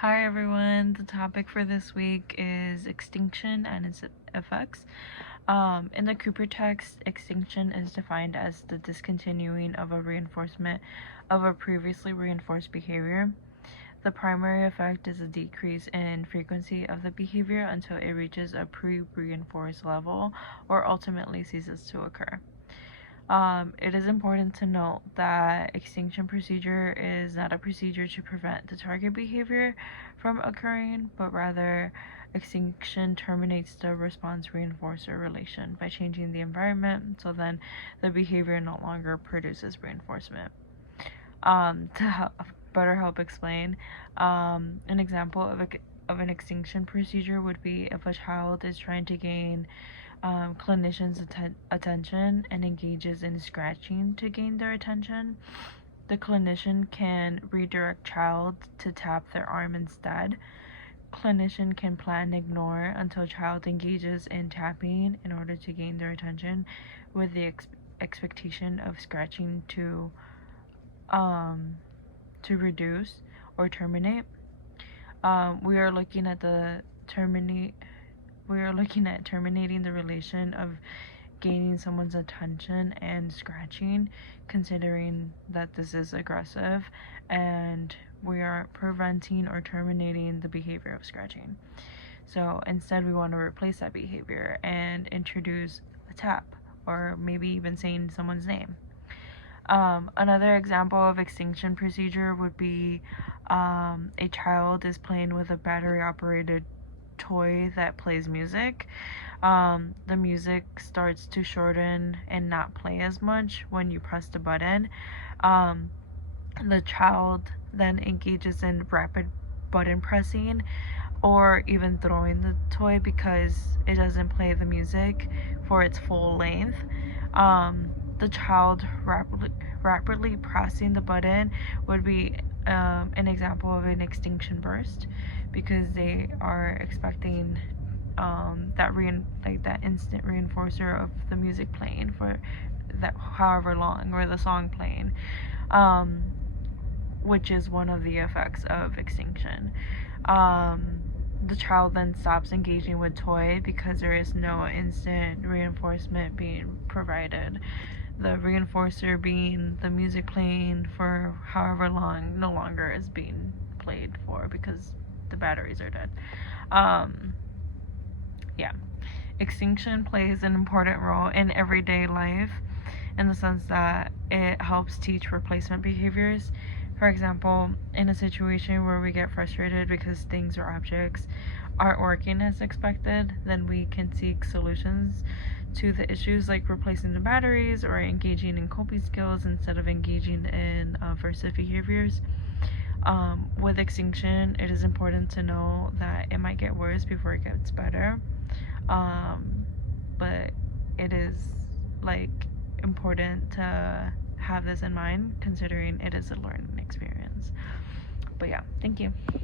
Hi everyone, the topic for this week is extinction and its effects. In the Cooper text, extinction is defined as the discontinuing of a reinforcement of a previously reinforced behavior. The primary effect is a decrease in frequency of the behavior until it reaches a pre-reinforced level or ultimately ceases to occur. It is important to note that extinction procedure is not a procedure to prevent the target behavior from occurring, but rather extinction terminates the response reinforcer relation by changing the environment, so then the behavior no longer produces reinforcement. To better help explain, an example of an extinction procedure would be if a child is trying to gain clinicians' attention and engages in scratching to gain their attention. The clinician can redirect child to tap their arm instead. Clinician can plan and ignore until child engages in tapping in order to gain their attention, with the expectation of scratching to reduce or terminate. We are looking at terminating the relation of gaining someone's attention and scratching, considering that this is aggressive, and we are preventing or terminating the behavior of scratching. So instead, we want to replace that behavior and introduce a tap, or maybe even saying someone's name. Another example of extinction procedure would be a child is playing with a battery operated toy that plays music. The music starts to shorten and not play as much when you press the button. The child then engages in rapid button pressing or even throwing the toy because it doesn't play the music for its full length. The child rapidly pressing the button would be an example of an extinction burst, because they are expecting that instant reinforcer of the music playing for that however long, or the song playing, which is one of the effects of extinction. The child then stops engaging with toy because there is no instant reinforcement being provided. The reinforcer, being the music playing for however long, no longer is being played for because the batteries are dead. Extinction plays an important role in everyday life in the sense that it helps teach replacement behaviors. For example, in a situation where we get frustrated because things or objects aren't working as expected, then we can seek solutions to the issues, like replacing the batteries or engaging in coping skills instead of engaging in aversive behaviors. With extinction, it is important to know that it might get worse before it gets better. But it is important to have this in mind, considering it is a learning experience. But yeah, thank you.